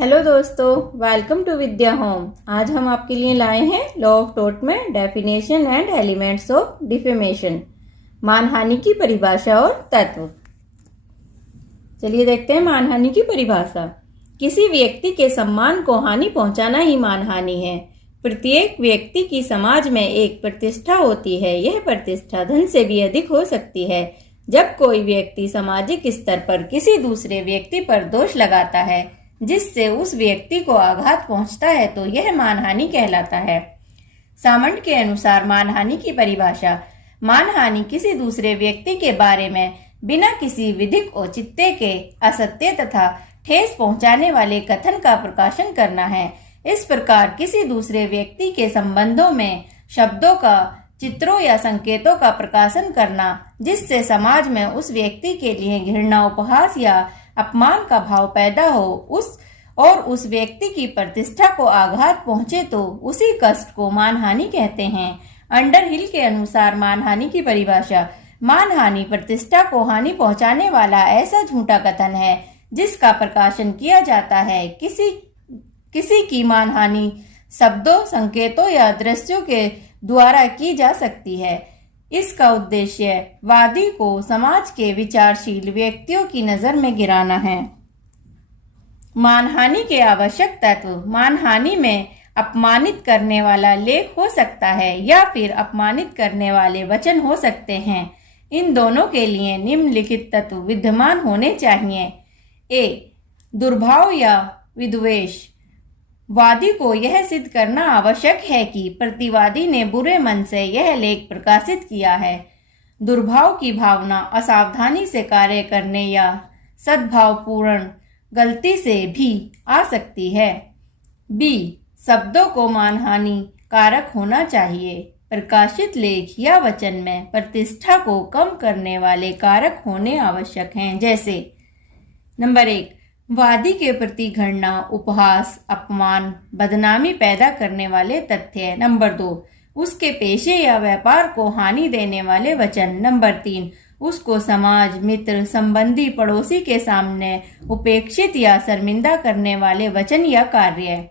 Hello दोस्तों, welcome to Vidya home. आज हम आपके लिए लाए हैं लॉ ऑफ टॉर्ट में definition and elements of defamation, मानहानि की परिभाषा और तत्व। चलिए देखते हैं मानहानि की परिभाषा। किसी व्यक्ति के सम्मान को हानि पहुंचाना ही मानहानि है। प्रत्येक व्यक्ति की समाज में एक प्रतिष्ठा होती है। यह प्रतिष्ठा धन से भी अधिक हो सकती है। जब कोई व्यक्ति सामाजिक स्तर पर किसी दूसरे व्यक्ति पर दोष लगाता है जिससे उस व्यक्ति को आघात पहुंचता है तो यह मानहानि कहलाता है। सामंट के अनुसार मानहानि की परिभाषा: मानहानि किसी दूसरे व्यक्ति के बारे में बिना किसी विधिक औचित्य के असत्य तथा ठेस पहुंचाने वाले कथन का प्रकाशन करना है। इस प्रकार किसी दूसरे व्यक्ति के संबंधों में शब्दों का, चित्रों या संकेतों का प्रकाशन करना जिससे समाज में उस व्यक्ति के लिए घृणा, उपहास या अपमान का भाव पैदा हो, उस व्यक्ति की प्रतिष्ठा को आघात पहुंचे तो उसी कष्ट को मानहानि कहते हैं। अंडरहिल के अनुसार मानहानि की परिभाषा: मानहानि प्रतिष्ठा को हानि पहुंचाने वाला ऐसा झूठा कथन है जिसका प्रकाशन किया जाता है। किसी की मानहानि शब्दों, संकेतों या दृश्यों के द्वारा की जा सकती है। इसका उद्देश्य वादी को समाज के विचारशील व्यक्तियों की नजर में गिराना है। मानहानि के आवश्यक तत्व: मानहानि में अपमानित करने वाला लेख हो सकता है या फिर अपमानित करने वाले वचन हो सकते हैं। इन दोनों के लिए निम्नलिखित तत्व विद्यमान होने चाहिए। ए. दुर्भाव या विद्वेष: वादी को यह सिद्ध करना आवश्यक है कि प्रतिवादी ने बुरे मन से यह लेख प्रकाशित किया है। दुर्भाव की भावना असावधानी से कार्य करने या सद्भावपूर्ण गलती से भी आ सकती है। बी. शब्दों को मानहानि कारक होना चाहिए। प्रकाशित लेख या वचन में प्रतिष्ठा को कम करने वाले कारक होने आवश्यक हैं, जैसे नंबर 1, वादी के प्रति घृणा, उपहास, अपमान, बदनामी पैदा करने वाले तथ्य। नंबर 2, उसके पेशे या व्यापार को हानि देने वाले वचन। नंबर 3, उसको समाज, मित्र, संबंधी, पड़ोसी के सामने उपेक्षित या शर्मिंदा करने वाले वचन या कार्य।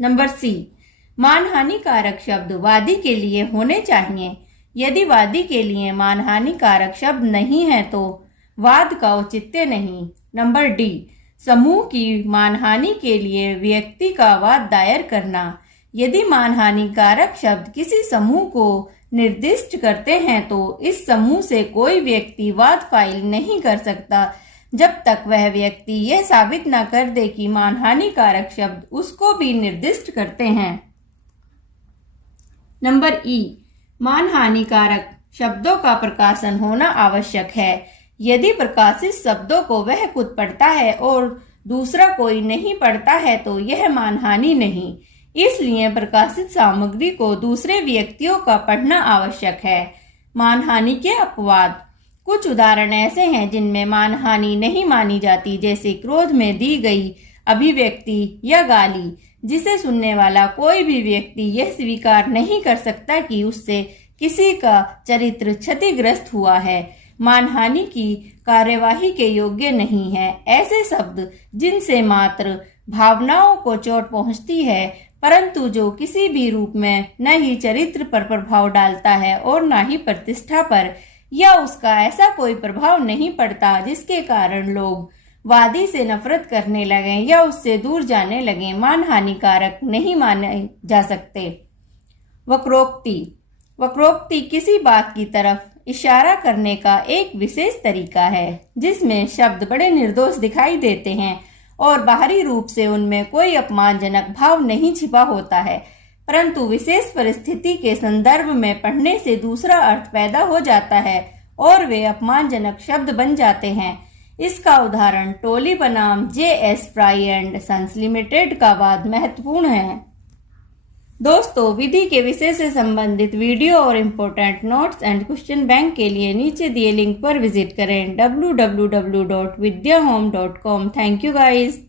नंबर सी, मानहानि कारक शब्द वादी के लिए होने चाहिए। यदि वादी के लिए मानहानि कारक शब्द नहीं है तो वाद का औचित्य नहीं। नंबर डी, समूह की मानहानि के लिए व्यक्ति का वाद दायर करना। यदि मानहानि कारक शब्द किसी समूह को निर्दिष्ट करते हैं तो इस समूह से कोई व्यक्ति वाद फाइल नहीं कर सकता जब तक वह व्यक्ति यह साबित न कर दे कि मानहानि कारक शब्द उसको भी निर्दिष्ट करते हैं। नंबर ई, मानहानि कारक शब्दों का प्रकाशन होना आवश्यक है। यदि प्रकाशित शब्दों को वह खुद पढ़ता है और दूसरा कोई नहीं पढ़ता है तो यह मानहानि नहीं। इसलिए प्रकाशित सामग्री को दूसरे व्यक्तियों का पढ़ना आवश्यक है। मानहानि के अपवाद: कुछ उदाहरण ऐसे हैं जिनमें मानहानि नहीं मानी जाती, जैसे क्रोध में दी गई अभिव्यक्ति या गाली, जिसे सुनने वाला कोई भी व्यक्ति यह स्वीकार नहीं कर सकता कि उससे किसी का चरित्र क्षतिग्रस्त हुआ है। मानहानि की कार्यवाही के योग्य नहीं है ऐसे शब्द जिनसे मात्र भावनाओं को चोट पहुंचती है, परंतु जो किसी भी रूप में न ही चरित्र पर प्रभाव डालता है और न ही प्रतिष्ठा पर, या उसका ऐसा कोई प्रभाव नहीं पड़ता जिसके कारण लोग वादी से नफरत करने लगे या उससे दूर जाने लगे, मानहानिकारक नहीं माने जा सकते। वक्रोक्ति: वक्रोक्ति किसी बात की तरफ इशारा करने का एक विशेष तरीका है जिसमें शब्द बड़े निर्दोष दिखाई देते हैं और बाहरी रूप से उनमें कोई अपमानजनक भाव नहीं छिपा होता है, परंतु विशेष परिस्थिति के संदर्भ में पढ़ने से दूसरा अर्थ पैदा हो जाता है और वे अपमानजनक शब्द बन जाते हैं। इसका उदाहरण टोली बनाम J.S. Fry and sons limited का वाद महत्वपूर्ण है। दोस्तों, विधि के विषय से संबंधित वीडियो और important notes and question bank के लिए नीचे दिए लिंक पर विजिट करें www.vidyahome.com। Thank you guys.